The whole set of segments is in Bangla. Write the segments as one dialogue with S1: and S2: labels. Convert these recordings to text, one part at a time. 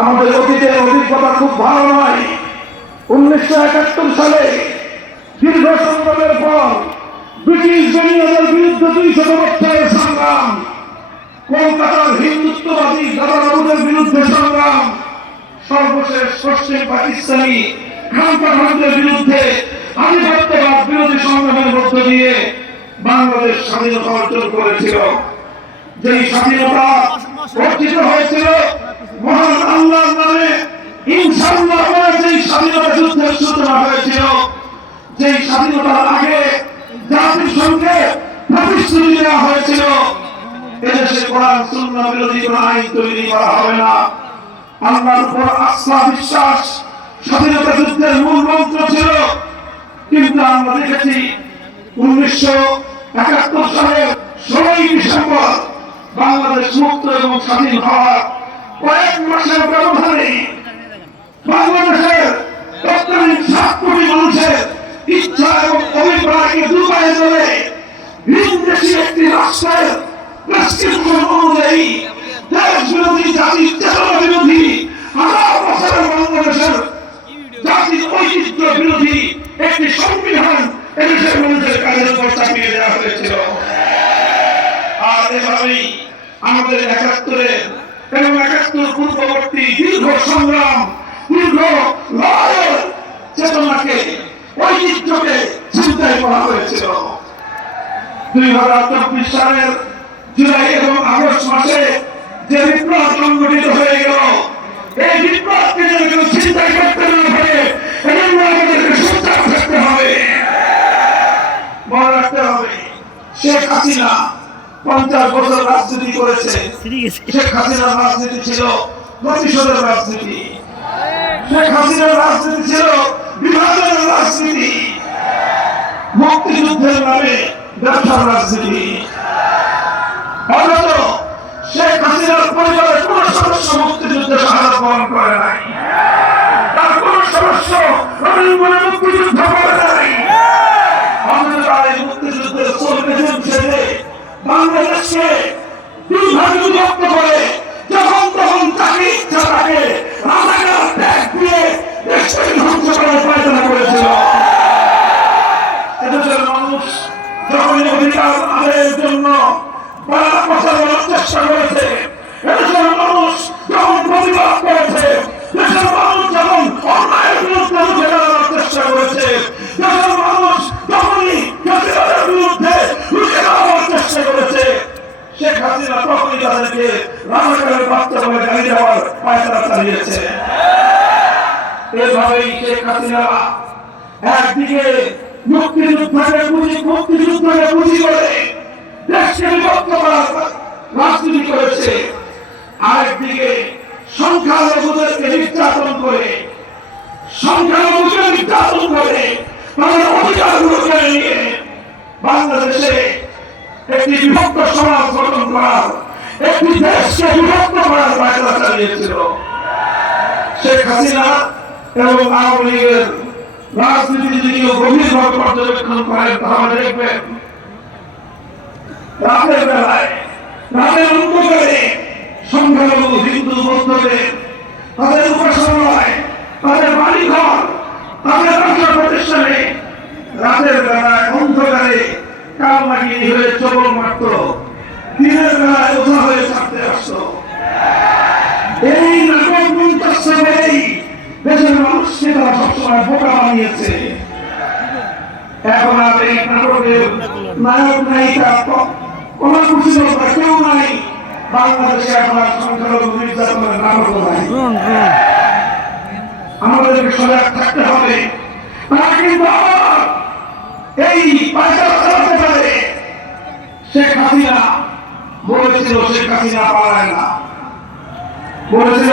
S1: আমাদের অতীতের অভিজ্ঞতা খুব ভালো নয়। উনিশশো একাত্তর সালে দীর্ঘ সংগ্রামের পর ব্রিটিশ জমিয়তের বিরুদ্ধে দুই শত বছরের সংগ্রাম, কলকাতার হিন্দুত্ববাদী দাদাবাবুদের বিরুদ্ধে সংগ্রাম, সর্বশেষ পশ্চিম পাকিস্তানি খানপাঠানদের বিরুদ্ধে আধিপত্যবাদ বিরোধী সংগ্রামের মধ্য দিয়ে বাংলাদেশ স্বাধীনতা অর্জন করেছিল। যেই স্বাধীনতা অর্জিত হয়েছিল মহান আল্লাহর নামে ইনশাআল্লাহ যেই স্বাধীনতা হয়েছিল, যেই স্বাধীনতার আগে জাতির সঙ্গে প্রতিশ্রুতি দেওয়া হয়েছিল তৈরি করা হবে না। আল্লাহর উপর বিশ্বাস, স্বাধীনতা যুদ্ধের মূল মন্ত্র ছিল। কিন্তু আমরা উনিশশো একাত্তর সালের ষোলোই ডিসেম্বর বাংলাদেশ মুক্ত এবং স্বাধীন হওয়ার কয়েক মাসের ব্যবধানে বাংলাদেশের তৎকালীন সাত কোটি মানুষের ইচ্ছা এবং অভিপ্রায়কে দুবাই বলে ভিনদেশী একটি রাষ্ট্রের প্রেসক্রিপশন অনুযায়ী দেশ বিরোধী জাতির চেতনা বিরোধী, হাজার বছরের বাংলাদেশের জাতির ঐতিহ্য বিরোধী একটি সংবিধান এদেশের মানুষের কাজের উপর চাপিয়ে দেওয়া হয়েছিল। আর এভাবেই আমাদের একাত্তরে এবং একাত্তর পূর্ববর্তী দীর্ঘ সংগ্রাম দীর্ঘ লড়াইয়ের চেতনাকে ঐতিহ্যকে চিন্তায় করা হয়েছিল দুই হাজার চব্বিশ সালের জুলাই এবং আগস্ট মাসে যে বিপ্লব সংগঠিত হয়ে গেল এই বিপ্লবকে যেন কেউ চিন্তায় করতে না পারে এজন্য আমাদেরকে সোচ্চার থাকতে হবে মনে রাখতে হবে শেখ হাসিনা পঞ্চাশ বছর রাজনীতি করেছে। শেখ হাসিনার রাজনীতি ছিল প্রতিশোধের রাজনীতি। শেখ হাসিনার রাজনীতি ছিল বিভাজনের রাজনীতি। মুক্তিযুদ্ধের নামে ব্যবসার রাজনীতি। অথচ শেখ হাসিনার পরিবারের কোন সদস্য মুক্তিযুদ্ধে শাহাদ বরণ করে নাই। তার কোন সদস্য রবীন্দ্র মুক্তিযুদ্ধ করে নাই। একদিকে মুক্তিযুদ্ধকে পুঁজি মুক্তিযুদ্ধকে পুঁজি করে দেশকে বিভক্ত করার রাজনীতি করেছে। আরেকদিকে সংখ্যালঘুদেরকে নির্যাতন করে, সংখ্যালঘুকে নির্যাতন করে তাদের অধিকারগুলো কেড়ে নিয়ে বাংলাদেশে একটি বিভক্ত সমাজ গঠন করার, একটি দেশকে বিভক্ত করার বায়না চালিয়েছিল। শেখ হাসিনা এবং আওয়ামী লীগের রাজনীতি যদি কেউ গভীরভাবে পর্যবেক্ষণ করেন, তাহলে দেখবেন রাতের বেলায়, রাতের অন্ধকারে সংখ্যালঘু হিন্দু বৌদ্ধদের তাদের উপাসনালয়, তাদের বাড়িঘর, তাদের ব্যবসা প্রতিষ্ঠানে রাতের বেলায় অন্ধকারে কাল লাগিয়ে হয়ে চবল মারত, দিনের বেলায় ওঝা হয়ে ছাড়তে আসতো। এই নাটক মন্ত্রী দেশের মানুষকে তারা সবসময় বোকা বানিয়েছে। এখন আর এই নাটকের নায়ক নায়িকা কোন কেউ নাই। বাংলাদেশে এখন আর সংখ্যালঘু নির্যাতনের নাটক নাই। আমাদেরকে সজাগ থাকতে হবে। তারা কিন্তু আবার এই পয়সা চালাতে পারে শেখ হাসিনা বলেছিল শেখ হাসিনা পালায় না। বলেছিল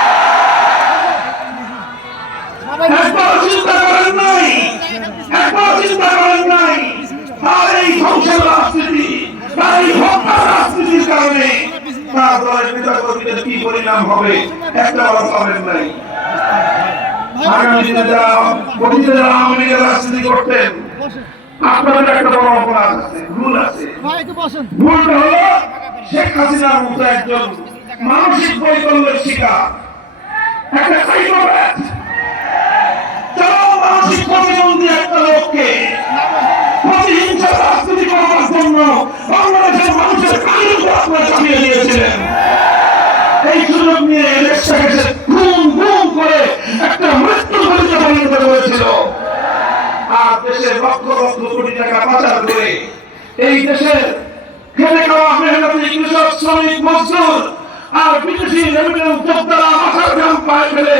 S1: একবার চিন্তা করেন নাই একবার চিন্তা করেন নাই তার এই ধ্বংসের রাজনীতি তার এই হত্যার রাজনীতির কারণে তার দলের নেতা কর্মীদের কি পরিণাম হবে একটা বড় পাবেন নাই আগামী দিনে যারা অতীতে যারা আওয়ামী লীগের রাজনীতি করতেন আপনাদের একটা বড় অপরাধ আছে ভুল আছে ভুলটা হলো শেখ হাসিনার মতো একজন মানসিক বৈকল্যের শিকার একটা সাইকোপ্যাথ চরম মানসিক প্রতিবন্ধী একটা লোককে প্রতিহিংসা রাজনীতি করার জন্য বাংলাদেশের মানুষের কানের উপর আপনারা চাপিয়ে দিয়েছিলেন এই সুযোগ নিয়ে দেশটাকে সে খুন গুম করে একটা মৃত্যু ঘটিতে পরিণত করেছিল আর দেশের লক্ষ লক্ষ কোটি টাকা পাচার করে এই দেশের খেটে খাওয়া মেহনতি কৃষক শ্রমিক মজদুর আর বিদেশি রেমিটেন্স যোদ্ধারা মাথার ঘাম পায়ে ফেলে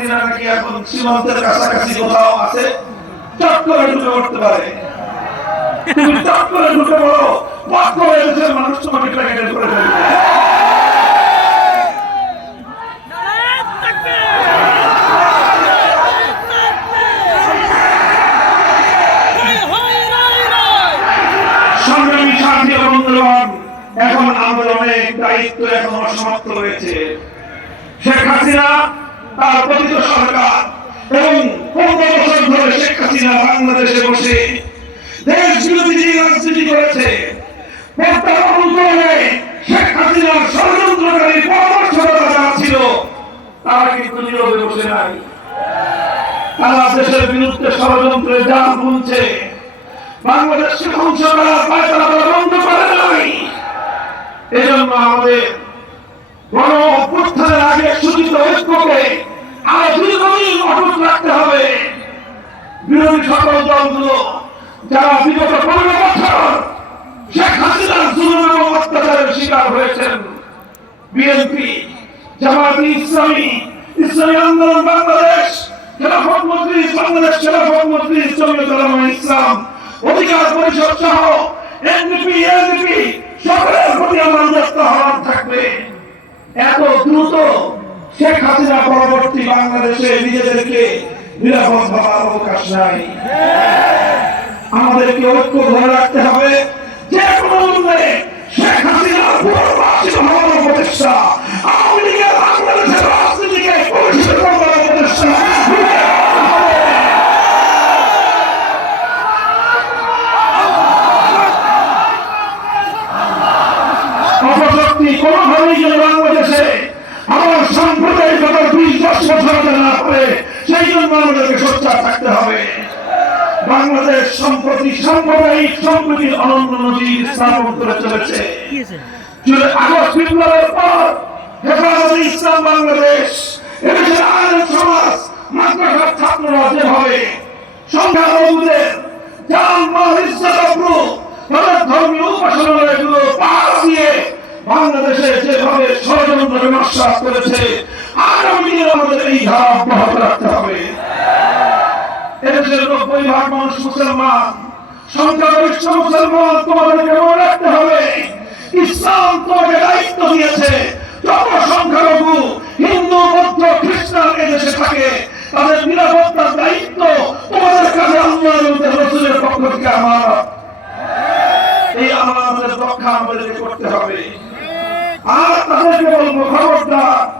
S1: হাসিনা নাকি এখন সীমান্তের কাছাকাছি কোথাও আছে? চট করে ঢুকে পড়তে পারে। তুমি চট করে ঢুকে পড়ো। পথ করে মানুষ তোমাকে প্যাকেটে করে ফেলবে। এখন অনেক দায়িত্ব এখন অসমাপ্ত রয়েছে শেখ হাসিনা তার পতিত সরকার এবং পনেরো বছর ধরে শেখ হাসিনা বাংলাদেশে বসে দেশ বিরোধী যে রাজনীতি করেছে শেখ হাসিনার ষড়যন্ত্রকারী পরামর্শদাতা যারা ছিল, তারা কিন্তু নীরবে বসে নাই। তারা দেশের বিরুদ্ধে ষড়যন্ত্রে যা বলছে বাংলাদেশকে ধ্বংস করার পায়তারা তারা বন্ধ করে নাই। এজন্য আমাদের গণ অভ্যুত্থানের আগে সূচিত ঐক্যকে আরও দীর্ঘদিন অটুট রাখতে হবে। বিরোধী সকল দলগুলো যারা বিগত পনেরো বছর শেখ হাসিনার জুলুম এবং ইসলামী ইসলামী আন্দোলন, বাংলাদেশ, খেলাফত মজলিস বাংলাদেশ খেলাফত মজলিস জমিয়ত উলামা ইসলাম, অধিকার পরিষদ সহ এনডিপি এলডিপি সকলের প্রতি আমার থাকবে। এত দ্রুত শেখ হাসিনা পরবর্তী বাংলাদেশে নিজেদেরকে নিরাপদ ভাবার অবকাশ নাই। আমাদেরকে ঐক্য ধরে রাখতে হবে। যে কোনো মূল্যে শেখ হাসিনার পুনর্বাসিত হওয়ার প্রচেষ্টা আওয়ামী লীগের বাংলাদেশের রাজনীতিকে পরিষ্কার করার প্রচেষ্টা কোনোভাবেই যেন সাম্প্রদায়িকতার বিশ দশ বছর না করে সেই জন্য আমাদেরকে সোচ্চার থাকতে হবে। বাংলাদেশ সম্প্রতি সাম্প্রদায়িক সম্প্রীতির অনন্য নজির স্থাপন করে চলেছে। আগস্ট বিপ্লবের পর হেফাজতে ইসলাম বাংলাদেশ, এদেশের আইন সমাজ, মাদ্রাসার ছাত্ররা যেভাবে সংখ্যালঘুদের জান মাল ইজ্জত তাদের ধর্মীয় উপাসনালয়গুলো পাহাড় দিয়ে বাংলাদেশে যেভাবে ষড়যন্ত্র নস্বাত করেছে মুসলমান তোমাদেরকে মনে রাখতে সংখ্যালঘু, হিন্দু, বৌদ্ধ, খ্রিস্টান এদেশে থাকে, তাদের নিরাপত্তার দায়িত্ব তোমাদের কাছে আল্লাহ পক্ষ থেকে আমার। এই আমাদের রক্ষা আমাদেরকে করতে হবে। আর তাদেরকে বলব, খবরদার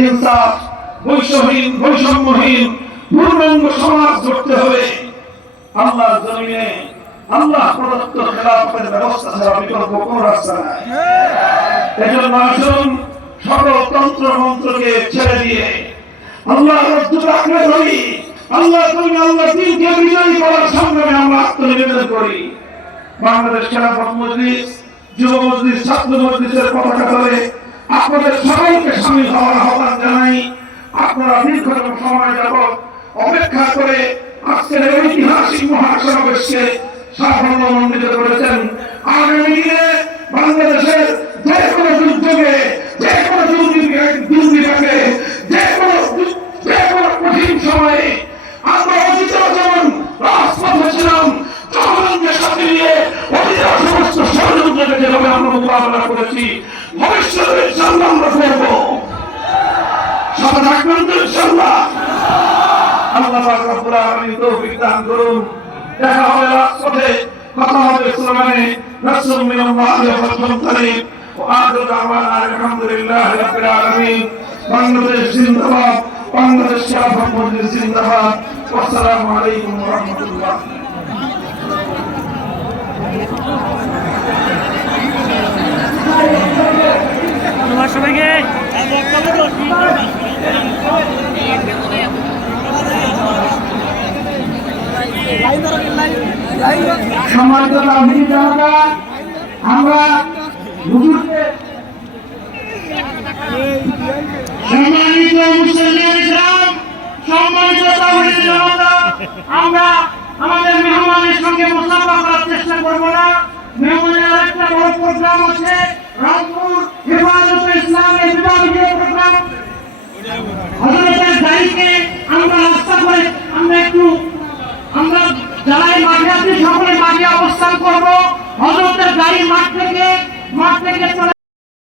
S1: ইনসাফ বৈষম্যহীন বৈষম্যহীন পূর্ণাঙ্গ সমাজ গড়তে হবে। আল্লাহর জমিনে আল্লাহ প্রদত্ত খেলাফতের ব্যবস্থা ছাড়া বিকল্প কোন রাস্তা নাই। এজন্য আসুন, সকল তন্ত্র মন্ত্রকে ছেড়ে দিয়ে আল্লাহ আঁকড়ে ধরি আল্লাহ তুমি আল্লাহ দিনকে বিজয়ী করার সংগ্রামে আমরা আত্মনিবেদন করি। বাংলাদেশ খেলাফত মজলিস, যুব মজলিস, ছাত্র মজলিসের পতাকা ধরে আপনাদের সকলকে সামিল হওয়ার আহ্বান জানাই। আপনারা দীর্ঘতম সময় যাবৎ অপেক্ষা করে আজকের ঐতিহাসিক মহাসমাবেশকে সাফল্য মণ্ডিত করেছেন। আগামী দিনে বাংলাদেশের যে কোনো দুর্যোগে যে কোনো দুর্নীতি- দুর্নীতিকে যে কোনো যে কোনো কঠিন সময়ে আমরা অতীতেও যেমন রাজপথে ছিলাম জনগণকে সাথে নিয়ে অতীতের সমস্ত ষড়যন্ত্রকে যেভাবে আমরা মোকাবেলা করেছি ভবিষ্যতে ইনশাল্লাহ আমরা করব সাথে থাকবেন তো ইনশাল্লাহ আল্লাহ পাক রব্বুল আলামিন তৌফিক দান করুন। দেখা হবে রাজপথে, কথা হবে সুলমানে। রাসূল মিনাল্লাহি ওয়া ফাতহুন করিম ওয়া আখিরু দাওয়ানা আলহামদুলিল্লাহি রাব্বিল আলামিন। বাংলাদেশ জিন্দাবাদ, বাংলাদেশ খেলাফত মজলিস জিন্দাবাদ। আসসালামু আলাইকুম ওয়া রাহমাতুল্লাহ।
S2: তোমার সবাইকে।
S1: সম্মানিত জনতা আমরা
S2: সম্মানিত আমরা আমাদের মেহমানের সঙ্গে মুসাফা করার চেষ্টা করব না। মেহমানের আরেকটা বড় প্রোগ্রাম আছে। রংপুর হেফাজত ইসলামের বিভাগীয় প্রোগ্রাম। হজরতের গাড়িকে আমরা রাস্তা করে আমরা একটু আমরা যারাই মাঠে আছি, সকলে মাঠে অবস্থান করব। হজরতের গাড়ি মাঠ থেকে মাঠ থেকে